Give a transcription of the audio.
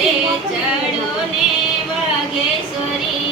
અધિકાર મારી ચડો ને વાઘેશ્વરી.